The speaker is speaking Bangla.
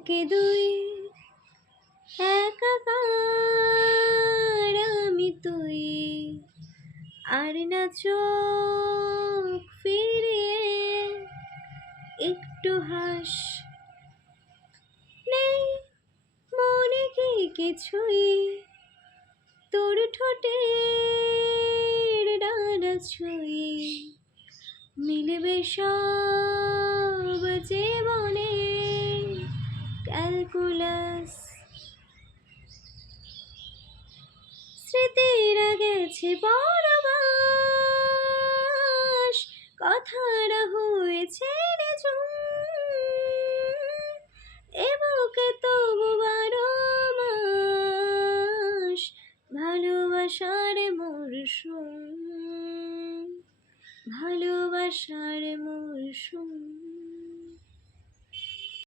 একে দুই একাকার আমি তুই, আর না চোখ ফিরিয়ে একটু হাস। নেই মনে কি কিছুই, তোর ঠোঁটের ডানা ছুঁই, মিলবে সব জীবনে ক্যালকুলাস। স্মৃতিরা গেছে পরবাস, কথারা হয়েছে নিঝুম, এ বুকে তবু 12 মাস ভালোবাসার মরশুম, ভালোবাসা